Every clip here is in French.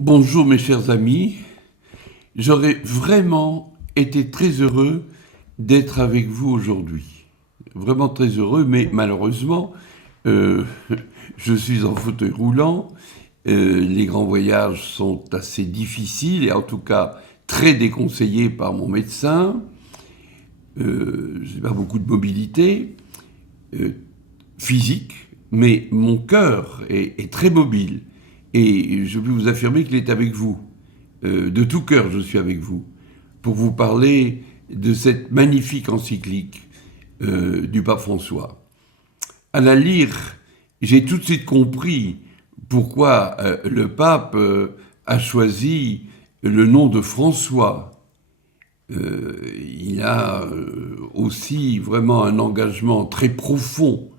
Bonjour mes chers amis, j'aurais vraiment été très heureux d'être avec vous aujourd'hui. Vraiment très heureux, mais malheureusement, euh, je suis en fauteuil roulant, les grands voyages sont assez difficiles et en tout cas très déconseillés par mon médecin. Je n'ai pas beaucoup de mobilité euh, physique, mais mon cœur est très mobile et je peux vous affirmer qu'il est avec vous. De tout cœur, je suis avec vous pour vous parler de cette magnifique encyclique du pape François. À la lire, j'ai tout de suite compris pourquoi le pape a choisi le nom de François. Il a aussi vraiment un engagement très profond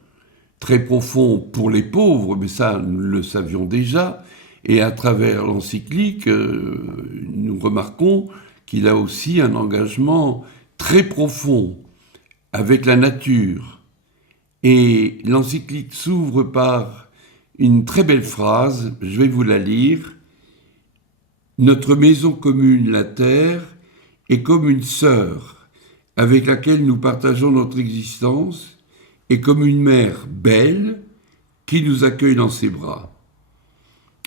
pour les pauvres, mais ça, nous le savions déjà. Et à travers l'encyclique, nous remarquons qu'il a aussi un engagement très profond avec la nature. Et l'encyclique s'ouvre par une très belle phrase, je vais vous la lire. Notre maison commune, la terre, est comme une sœur avec laquelle nous partageons notre existence et comme une mère belle qui nous accueille dans ses bras.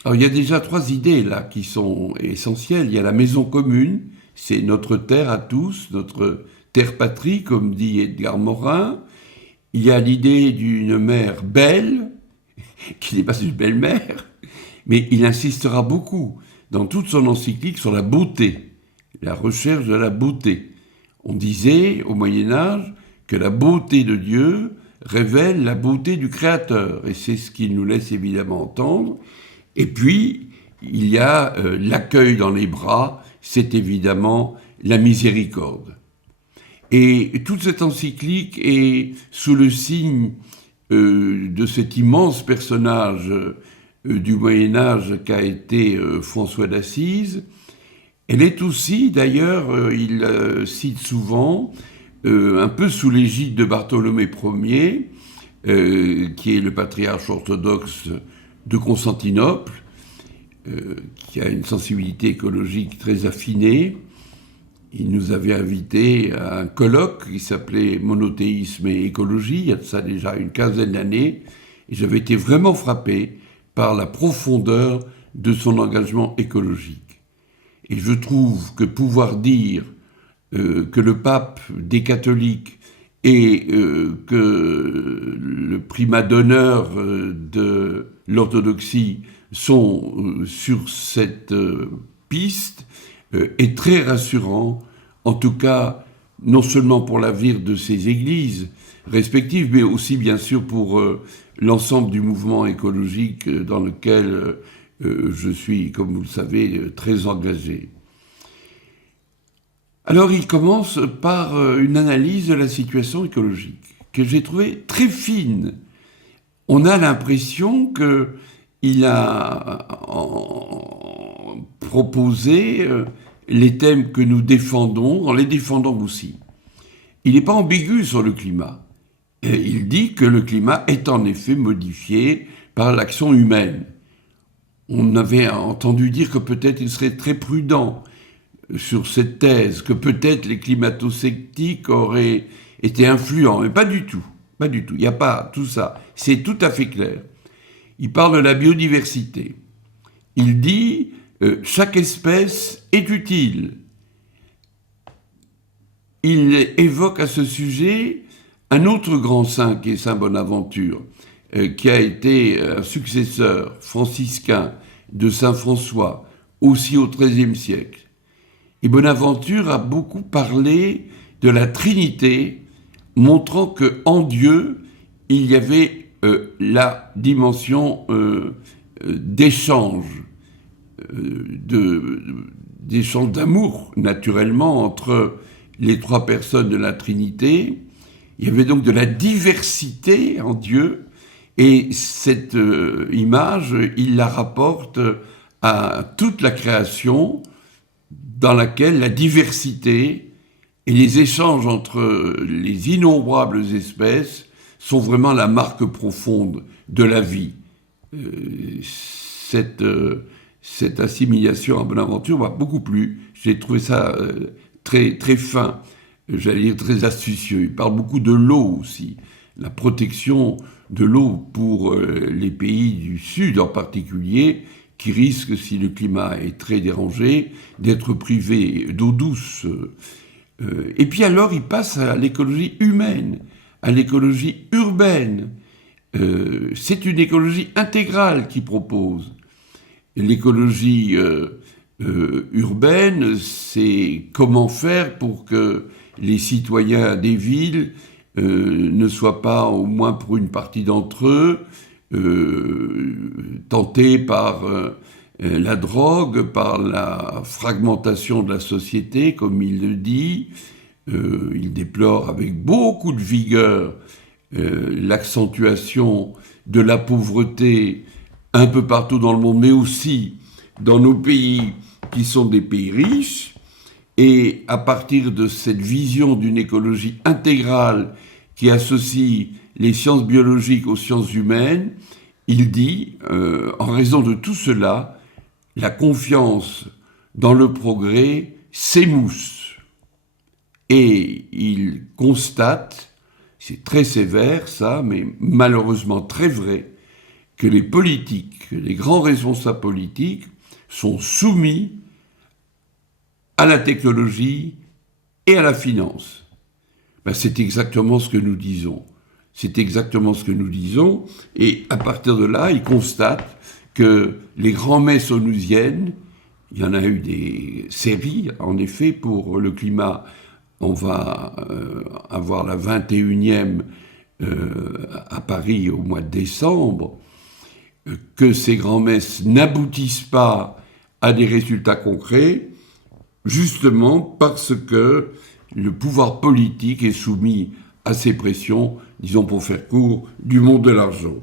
Alors il y a déjà trois idées là qui sont essentielles. Il y a la maison commune, c'est notre terre à tous, notre terre patrie, comme dit Edgar Morin. Il y a l'idée d'une mère belle, qui n'est pas une belle-mère, mais il insistera beaucoup dans toute son encyclique sur la beauté, la recherche de la beauté. On disait au Moyen Âge que la beauté de Dieu révèle la beauté du Créateur, et c'est ce qu'il nous laisse évidemment entendre. Et puis, il y a l'accueil dans les bras, c'est évidemment la miséricorde. Et toute cette encyclique est sous le signe de cet immense personnage du Moyen-Âge qu'a été François d'Assise. Elle est aussi, d'ailleurs, il cite souvent, un peu sous l'égide de Bartholomé Ier, qui est le patriarche orthodoxe de Constantinople, qui a une sensibilité écologique très affinée. Il nous avait invités à un colloque qui s'appelait Monothéisme et écologie, il y a de ça déjà une quinzaine d'années, et j'avais été vraiment frappé par la profondeur de son engagement écologique. Et je trouve que pouvoir dire que le pape des catholiques et que le primat d'honneur de l'orthodoxie sont sur cette piste est très rassurant, en tout cas non seulement pour l'avenir de ces églises respectives, mais aussi bien sûr pour l'ensemble du mouvement écologique dans lequel je suis, comme vous le savez, très engagé. Alors il commence par une analyse de la situation écologique, que j'ai trouvée très fine. On a l'impression qu'il a proposé les thèmes que nous défendons en les défendant aussi. Il n'est pas ambigu sur le climat. Il dit que le climat est en effet modifié par l'action humaine. On avait entendu dire que peut-être il serait très prudent sur cette thèse, que peut-être les climato-sceptiques auraient été influents, mais pas du tout. Pas du tout. Il n'y a pas tout ça. C'est tout à fait clair. Il parle de la biodiversité. Il dit chaque espèce est utile. Il évoque à ce sujet un autre grand saint qui est Saint Bonaventure, qui a été un successeur franciscain de Saint François, aussi au XIIIe siècle. Et Bonaventure a beaucoup parlé de la Trinité, montrant qu'en Dieu, il y avait la dimension d'échange, d'échange d'amour, naturellement, entre les trois personnes de la Trinité. Il y avait donc de la diversité en Dieu, et cette image, il la rapporte à toute la création, dans laquelle la diversité et les échanges entre les innombrables espèces sont vraiment la marque profonde de la vie. Cette cette assimilation à Bonaventure m'a beaucoup plu. J'ai trouvé ça très, très fin, j'allais dire très astucieux. Il parle beaucoup de l'eau aussi, la protection de l'eau pour les pays du Sud en particulier, qui risquent, si le climat est très dérangé, d'être privés d'eau douce. Et puis alors, il passe à l'écologie humaine, à l'écologie urbaine. C'est une écologie intégrale qu'il propose. L'écologie urbaine, c'est comment faire pour que les citoyens des villes ne soient pas, au moins pour une partie d'entre eux, tentés par la drogue, par la fragmentation de la société, comme il le dit. Il déplore avec beaucoup de vigueur l'accentuation de la pauvreté un peu partout dans le monde, mais aussi dans nos pays qui sont des pays riches. Et à partir de cette vision d'une écologie intégrale qui associe les sciences biologiques aux sciences humaines, il dit, en raison de tout cela, la confiance dans le progrès s'émousse. Et il constate, c'est très sévère ça, mais malheureusement très vrai, que les politiques, les grands responsables politiques sont soumis à la technologie et à la finance. Ben, c'est exactement ce que nous disons. C'est exactement ce que nous disons. Et à partir de là, il constate que les grands-messes onusiennes, il y en a eu des séries, en effet, pour le climat. On va avoir la 21e à Paris au mois de décembre, que ces grands-messes n'aboutissent pas à des résultats concrets, justement parce que le pouvoir politique est soumis à ces pressions, disons pour faire court, du monde de l'argent.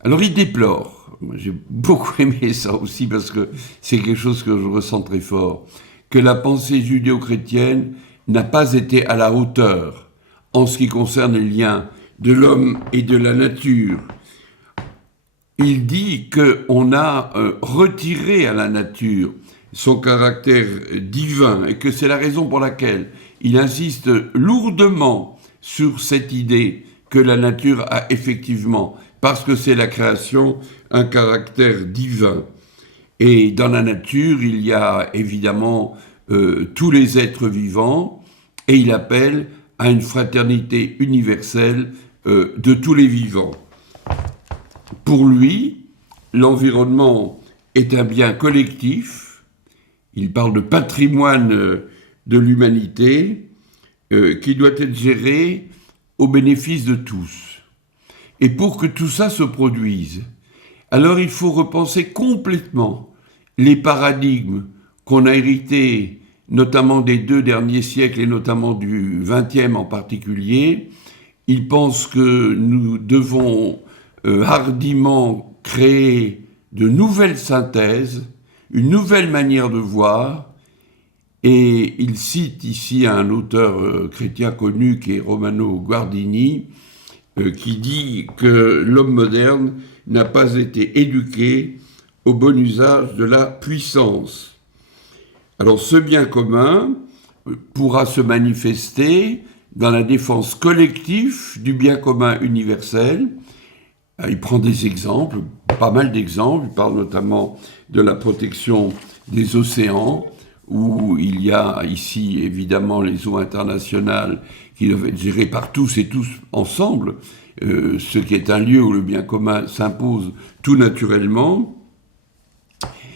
Alors il déplore, moi, j'ai beaucoup aimé ça aussi parce que c'est quelque chose que je ressens très fort, que la pensée judéo-chrétienne n'a pas été à la hauteur en ce qui concerne les liens de l'homme et de la nature. Il dit qu'on a retiré à la nature son caractère divin et que c'est la raison pour laquelle il insiste lourdement sur cette idée que la nature a effectivement, parce que c'est la création, un caractère divin. Et dans la nature, il y a évidemment tous les êtres vivants et il appelle à une fraternité universelle de tous les vivants. Pour lui, l'environnement est un bien collectif. Il parle de patrimoine de l'humanité qui doit être géré au bénéfice de tous. Et pour que tout ça se produise, alors il faut repenser complètement les paradigmes qu'on a hérités, notamment des 2 derniers siècles et notamment du XXe en particulier. Il pense que nous devons hardiment créer de nouvelles synthèses, une nouvelle manière de voir, et il cite ici un auteur chrétien connu qui est Romano Guardini, qui dit que l'homme moderne n'a pas été éduqué au bon usage de la puissance. Alors ce bien commun pourra se manifester dans la défense collective du bien commun universel. Il prend des exemples, pas mal d'exemples. Il parle notamment de la protection des océans, où il y a ici évidemment les eaux internationales qui doivent être gérées par tous et tous ensemble, ce qui est un lieu où le bien commun s'impose tout naturellement.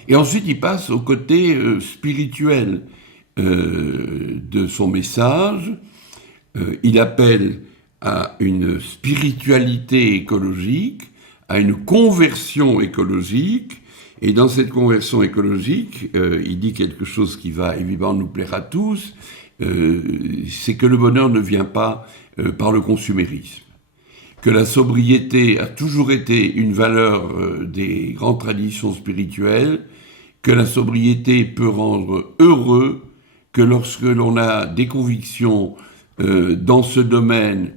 Et ensuite, il passe au côté spirituel de son message. Il appelle à une spiritualité écologique, à une conversion écologique. Et dans cette conversion écologique, il dit quelque chose qui va évidemment nous plaire à tous, c'est que le bonheur ne vient pas par le consumérisme, que la sobriété a toujours été une valeur des grandes traditions spirituelles, que la sobriété peut rendre heureux, que lorsque l'on a des convictions dans ce domaine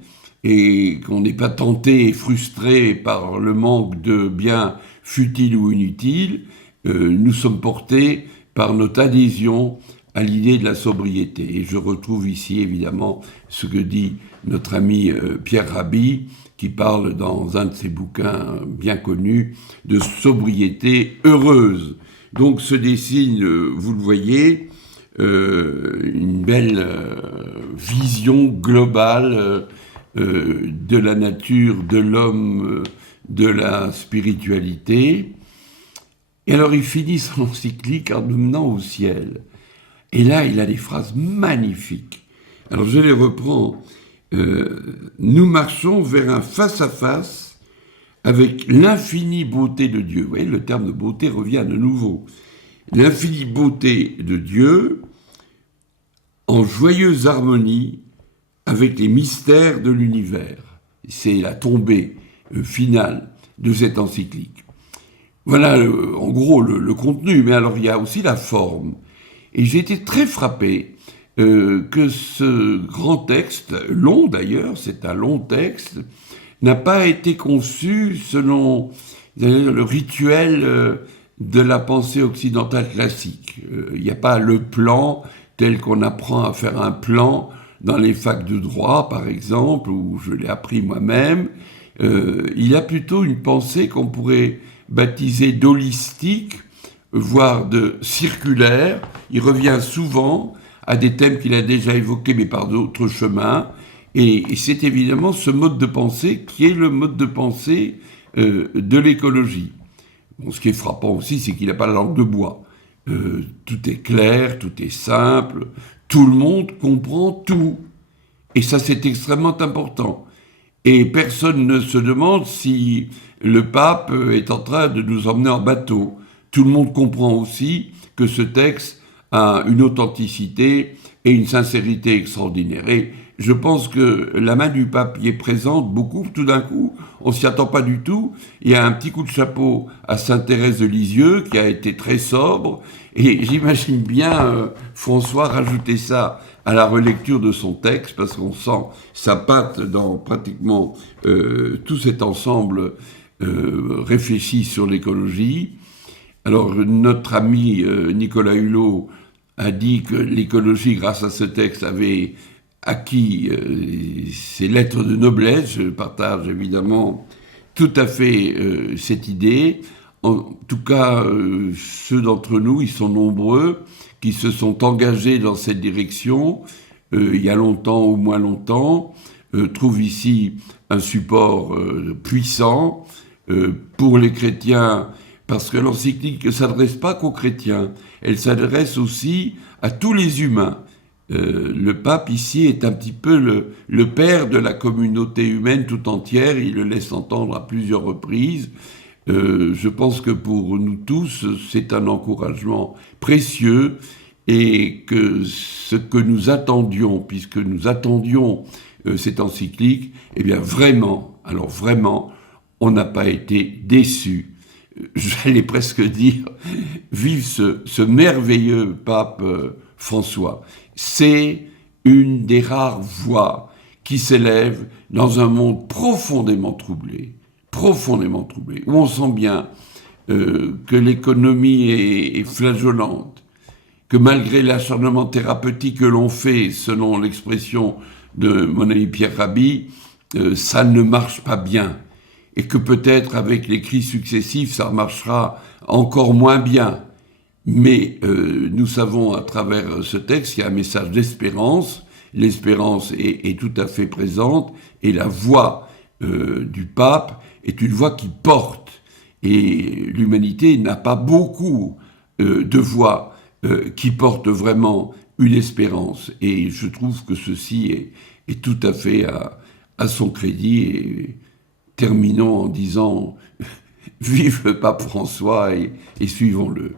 et qu'on n'est pas tenté et frustré par le manque de biens futiles ou inutiles, nous sommes portés par notre adhésion à l'idée de la sobriété. Et je retrouve ici évidemment ce que dit notre ami Pierre Rabhi, qui parle dans un de ses bouquins bien connus de sobriété heureuse. Donc se dessine, vous le voyez, une belle vision globale de la nature, de l'homme, de la spiritualité. Et alors il finit son encyclique en nous menant au ciel. Et là, il a des phrases magnifiques. Alors je les reprends. Nous marchons vers un face-à-face avec l'infinie beauté de Dieu. Vous voyez, le terme de beauté revient de nouveau. L'infinie beauté de Dieu en joyeuse harmonie avec les mystères de l'univers. C'est la tombée finale de cette encyclique. Voilà en gros le contenu, mais alors il y a aussi la forme. Et j'ai été très frappé que ce grand texte, long d'ailleurs, c'est un long texte, n'a pas été conçu selon le rituel de la pensée occidentale classique. Il n'y a pas le plan tel qu'on apprend à faire un plan dans les facs de droit, par exemple, où je l'ai appris moi-même. Il y a plutôt une pensée qu'on pourrait baptiser d'holistique, voire de circulaire. Il revient souvent à des thèmes qu'il a déjà évoqués, mais par d'autres chemins. Et c'est évidemment ce mode de pensée qui est le mode de pensée de l'écologie. Bon, ce qui est frappant aussi, c'est qu'il n'a pas la langue de bois. Tout est clair, tout est simple, tout le monde comprend tout. Et ça, c'est extrêmement important. Et personne ne se demande si le pape est en train de nous emmener en bateau. Tout le monde comprend aussi que ce texte a une authenticité et une sincérité extraordinaire. Et je pense que la main du pape y est présente beaucoup. Tout d'un coup, on s'y attend pas du tout. Il y a un petit coup de chapeau à Sainte Thérèse de Lisieux qui a été très sobre. Et j'imagine bien François rajouter ça à la relecture de son texte, parce qu'on sent sa patte dans pratiquement tout cet ensemble réfléchi sur l'écologie. Alors notre ami Nicolas Hulot a dit que l'écologie, grâce à ce texte, avait acquis ses lettres de noblesse. Je partage évidemment tout à fait cette idée. En tout cas, ceux d'entre nous, ils sont nombreux, qui se sont engagés dans cette direction, il y a longtemps ou moins longtemps, trouvent ici un support puissant pour les chrétiens, parce que l'encyclique ne s'adresse pas qu'aux chrétiens, elle s'adresse aussi à tous les humains. Le pape ici est un petit peu le père de la communauté humaine tout entière, il le laisse entendre à plusieurs reprises. Je pense que pour nous tous, c'est un encouragement précieux et que ce que nous attendions, puisque nous attendions cette encyclique, eh bien vraiment, alors vraiment, on n'a pas été déçus. J'allais presque dire, vive ce merveilleux pape François. C'est une des rares voix qui s'élève dans un monde profondément troublé, où on sent bien que l'économie est flageolante, que malgré l'acharnement thérapeutique que l'on fait, selon l'expression de mon ami Pierre Rabhi, ça ne marche pas bien, et que peut-être avec les crises successives, ça marchera encore moins bien. Mais nous savons à travers ce texte qu'il y a un message d'espérance. L'espérance est tout à fait présente, et la voix du pape est une voix qui porte. Et l'humanité n'a pas beaucoup de voix qui portent vraiment une espérance. Et je trouve que ceci est tout à fait à son crédit. Et terminons en disant vive le pape François et suivons-le.